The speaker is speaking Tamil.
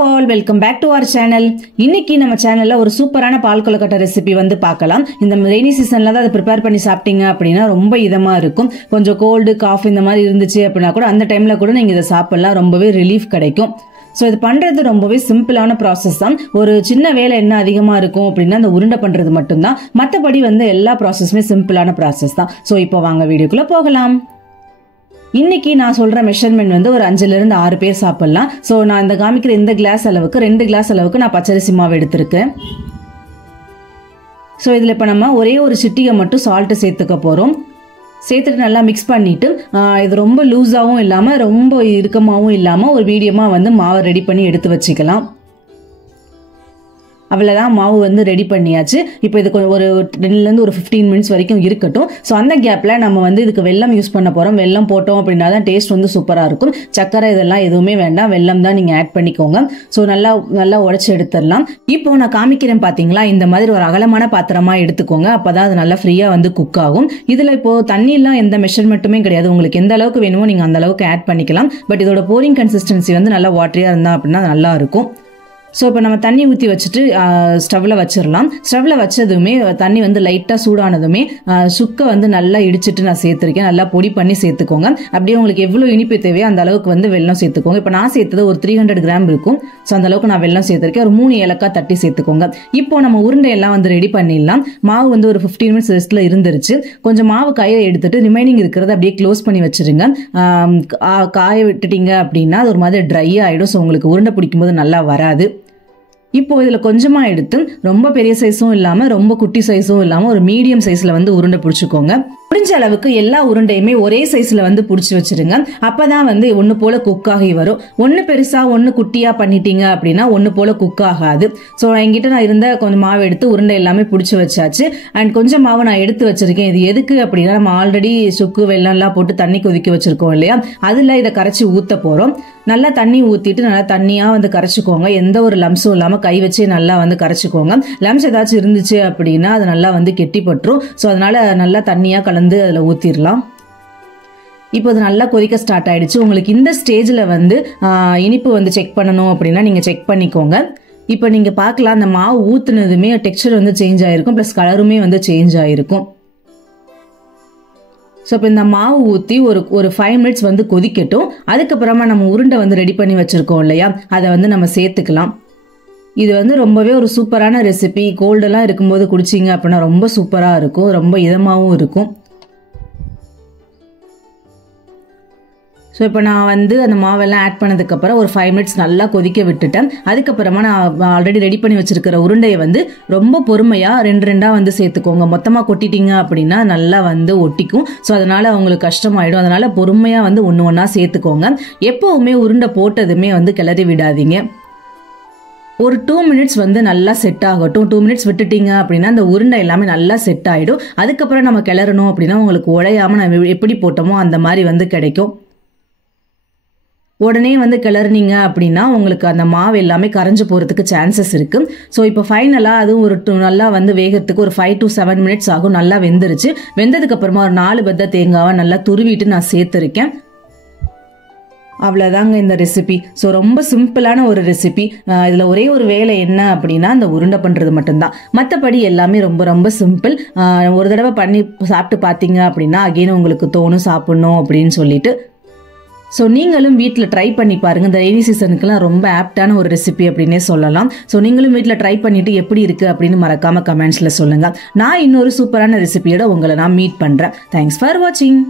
all, welcome back to our channel. இன்னைக்கு நம்ம சேனல்ல ஒரு சூப்பரான பால் கொழுக்கட்டை ரெசிபி வந்து பார்க்கலாம். இந்த ரெய்னி சீசன்ல தான் அதை ப்ரிப்பேர் பண்ணி சாப்பிட்டீங்க அப்படின்னா ரொம்ப இதமா இருக்கும். கொஞ்சம் கோல்டு காஃப் இந்த மாதிரி இருந்துச்சு அப்படின்னா கூட அந்த டைம்ல கூட நீங்க இதை சாப்பிடலாம், ரொம்பவே ரிலீஃப் கிடைக்கும். ஸோ இது பண்ணுறது ரொம்பவே சிம்பிளான ப்ராசஸ் தான். ஒரு சின்ன வேலை என்ன அதிகமாக இருக்கும் அப்படின்னா அந்த உருண்டை பண்ணுறது மட்டும்தான். மற்றபடி வந்து எல்லா ப்ராசஸுமே சிம்பிளான ப்ராசஸ் தான். ஸோ இப்போ வாங்க வீடியோக்குள்ளே போகலாம். இன்னைக்கு நான் சொல்ற மெஷர்மெண்ட் வந்து ஒரு 5ல இருந்து 6 பேர் சாப்பிடலாம். ஸோ நான் இந்த காமிக்கிற இந்த கிளாஸ் அளவுக்கு 2 கிளாஸ் அளவுக்கு நான் பச்சரிசி மாவு எடுத்திருக்கேன். ஸோ இதில் இப்போ நம்ம ஒரே ஒரு சிட்டிகை மட்டும் சால்ட்டு சேர்த்துக்க போகிறோம். சேர்த்துட்டு நல்லா மிக்ஸ் பண்ணிட்டு இது ரொம்ப லூஸாகவும் இல்லாமல் ரொம்ப இறுக்கமாகவும் இல்லாமல் ஒரு மீடியமாக வந்து மாவை ரெடி பண்ணி எடுத்து வச்சுக்கலாம். அவ்வளோதான், மாவு வந்து ரெடி பண்ணியாச்சு. இப்போ இதுக்கு ஒரு 10லேருந்து ஒரு 15 மினிட்ஸ் வரைக்கும் இருக்கட்டும். ஸோ அந்த கேப்பில் நம்ம வந்து இதுக்கு வெல்லம் யூஸ் பண்ண போகிறோம். வெல்லம் போட்டோம் அப்படின்னா தான் டேஸ்ட் வந்து சூப்பராக இருக்கும். சக்கரை இதெல்லாம் எதுவுமே வேண்டாம், வெல்லம் தான் நீங்கள் ஆட் பண்ணிக்கோங்க. ஸோ நல்லா உடச்சி எடுத்துடலாம். இப்போ நான் காமிக்கிறேன் பார்த்தீங்களா, இந்த மாதிரி ஒரு அகலமான பாத்திரமாக எடுத்துக்கோங்க. அப்போ தான் அது நல்லா ஃப்ரீயாக வந்து குக் ஆகும். இதில் இப்போது தண்ணியெலாம் எந்த மெஷர்மெண்ட்டுமே கிடையாது. உங்களுக்கு எந்த அளவுக்கு வேணுமோ நீங்கள் அந்த அளவுக்கு ஆட் பண்ணிக்கலாம். பட் இதோட போரிங் கன்சிஸ்டன்சி வந்து நல்லா வாட்டரியாக இருந்தால் அப்படின்னா நல்லா இருக்கும். ஸோ இப்போ நம்ம தண்ணி ஊற்றி வச்சுட்டு ஸ்டவ்வில் வச்சிடலாம். ஸ்டவ்வில் வச்சதுமே தண்ணி வந்து லைட்டாக சூடானதுமே சுக்கை வந்து நல்லா இடிச்சிட்டு நான் சேர்த்துருக்கேன். நல்லா பொடி பண்ணி சேர்த்துக்கோங்க. அப்படியே உங்களுக்கு எவ்வளோ இனிப்பு தேவையோ அந்த அளவுக்கு வந்து வெல்லம் சேர்த்துக்கோங்க. இப்போ நான் சேர்த்தது ஒரு 300 கிராம் இருக்கும். ஸோ அந்த அளவுக்கு நான் வெல்லம் சேர்த்துருக்கேன். ஒரு 3 ஏலக்காய் தட்டி சேர்த்துக்கோங்க. இப்போ நம்ம உருண்டையெல்லாம் வந்து ரெடி பண்ணிடலாம். மாவு வந்து ஒரு 15 மினிட்ஸ் ரெஸ்ட்டில் இருந்துருச்சு. கொஞ்சம் மாவு கையில் எடுத்துட்டு ரிமைனிங் இருக்கிறத அப்படியே க்ளோஸ் பண்ணி வச்சுருங்க. காய விட்டுட்டீங்க அப்படின்னா அது ஒரு மாதிரி ட்ரை ஆகிடும். ஸோ உங்களுக்கு உருண்டை பிடிக்கும்போது நல்லா வராது. இப்போ இதில் கொஞ்சமாக எடுத்து ரொம்ப பெரிய சைஸும் இல்லாமல் ரொம்ப குட்டி சைஸும் இல்லாமல் ஒரு மீடியம் சைஸில் வந்து உருண்டை பிடிச்சிக்கோங்க. முடிஞ்ச அளவுக்கு எல்லா உருண்டையுமே ஒரே சைஸில் வந்து பிடிச்சி வச்சிருங்க. அப்போ தான் வந்து ஒன்று போல் குக் ஆகி வரும். ஒன்று பெருசாக ஒன்று குட்டியாக பண்ணிட்டீங்க அப்படின்னா ஒன்று போல் குக் ஆகாது. ஸோ என்கிட்ட நான் இருந்த கொஞ்சம் மாவு எடுத்து உருண்டை எல்லாமே பிடிச்சி வச்சாச்சு. அண்ட் கொஞ்சம் மாவு நான் எடுத்து வச்சிருக்கேன். இது எதுக்கு அப்படின்னா நம்ம ஆல்ரெடி சுக்கு வெள்ளம்லாம் போட்டு தண்ணி கொதிக்க வச்சிருக்கோம் இல்லையா, அதில் இதை கரைச்சி ஊற்ற போகிறோம். நல்லா தண்ணி ஊற்றிட்டு நல்லா தண்ணியாக வந்து கரைச்சிக்கோங்க. எந்த ஒரு லம்ஸும் இல்லாமல் கை வச்சு நல்லா வந்து கரைச்சிக்கோங்க. லம்ஸ் ஏதாச்சும் இருந்துச்சு அப்படின்னா அது நல்லா வந்து கெட்டிப்பட்டுரும். ஸோ அதனால நல்லா தண்ணியாக கலந்து அதில் ஊற்றிடலாம். இப்போ அது நல்லா கொதிக்க ஸ்டார்ட் ஆயிடுச்சு. உங்களுக்கு இந்த ஸ்டேஜில் வந்து இனிப்பு வந்து செக் பண்ணணும் அப்படின்னா நீங்கள் செக் பண்ணிக்கோங்க. இப்போ நீங்கள் பார்க்கலாம், அந்த மாவு ஊற்றுனதுமே டெக்ஸ்சர் வந்து சேஞ்ச் ஆகிருக்கும், ப்ளஸ் கலருமே வந்து சேஞ்ச் ஆகிருக்கும். ஸோ இப்போ இந்த மாவு ஊற்றி ஒரு 5 மினிட்ஸ் வந்து கொதிக்கட்டும். அதுக்கப்புறமா நம்ம உருண்டை வந்து ரெடி பண்ணி வச்சுருக்கோம் இல்லையா, அதை வந்து நம்ம சேர்த்துக்கலாம். இது வந்து ரொம்பவே ஒரு சூப்பரான ரெசிபி. கோல்டெல்லாம் இருக்கும்போது குடிச்சிங்க அப்படின்னா ரொம்ப சூப்பராக இருக்கும், ரொம்ப இதமாகவும் இருக்கும். ஸோ இப்போ நான் வந்து அந்த மாவெல்லாம் ஆட் பண்ணதுக்கப்புறம் ஒரு 5 மினிட்ஸ் நல்லா கொதிக்க விட்டுட்டேன். அதுக்கப்புறமா நான் ஆல்ரெடி ரெடி பண்ணி வச்சிருக்கிற உருண்டையை வந்து ரொம்ப பொறுமையாக 2 வந்து சேர்த்துக்கோங்க. மொத்தமாக கொட்டிட்டீங்க அப்படின்னா நல்லா வந்து ஒட்டிக்கும். ஸோ அதனால் அவங்களுக்கு கஷ்டமாயிடும். அதனால் பொறுமையாக வந்து ஒன்று ஒன்றா சேர்த்துக்கோங்க. எப்போவுமே உருண்டை போட்டதுமே வந்து கிளறி விடாதீங்க. ஒரு 2 மினிட்ஸ் வந்து நல்லா செட் ஆகட்டும். 2 மினிட்ஸ் விட்டுட்டீங்க அப்படின்னா அந்த உருண்டை எல்லாமே நல்லா செட் ஆகிடும். அதுக்கப்புறம் நம்ம கிளறணும் அப்படின்னா உங்களுக்கு உடையாமல் நம்ம எப்படி போட்டோமோ அந்த மாதிரி வந்து கிடைக்கும். உடனே வந்து கிளறினீங்க அப்படின்னா உங்களுக்கு அந்த மாவு எல்லாமே கரைஞ்சு போகிறதுக்கு சான்சஸ் இருக்குது. ஸோ இப்போ ஃபைனலாக அதுவும் ஒரு நல்லா வந்து வேகிறதுக்கு ஒரு 5 to 7 மினிட்ஸ் ஆகும். நல்லா வெந்துருச்சு. வெந்ததுக்கப்புறமா ஒரு 4 பத்த தேங்காவை நல்லா துருவிட்டு நான் சேர்த்துருக்கேன். அவ்வளோதாங்க இந்த ரெசிபி. ஸோ ரொம்ப சிம்பிளான ஒரு ரெசிபி. இதில் ஒரே ஒரு வேலை என்ன அப்படின்னா அந்த உருண்டை பண்ணுறது மட்டும்தான். மற்றபடி எல்லாமே ரொம்ப ரொம்ப சிம்பிள். ஒரு தடவை பண்ணி சாப்பிட்டு பார்த்தீங்க அப்படின்னா அகெயின் உங்களுக்கு தோணும் சாப்பிட்ணும் அப்படின்னு சொல்லிட்டு. ஸோ நீங்களும் வீட்டில் ட்ரை பண்ணி பாருங்கள். இந்த ரெய்னி சீசனுக்குலாம் ரொம்ப ஆப்டான ஒரு ரெசிபி அப்படின்னே சொல்லலாம். ஸோ நீங்களும் வீட்டில் ட்ரை பண்ணிவிட்டு எப்படி இருக்குது அப்படின்னு மறக்காமல் கமெண்ட்ஸில் சொல்லுங்கள். நான் இன்னொரு சூப்பரான ரெசிபியோட உங்களை நான் மீட் பண்ணுறேன். தேங்க்ஸ் ஃபார் வாட்சிங்.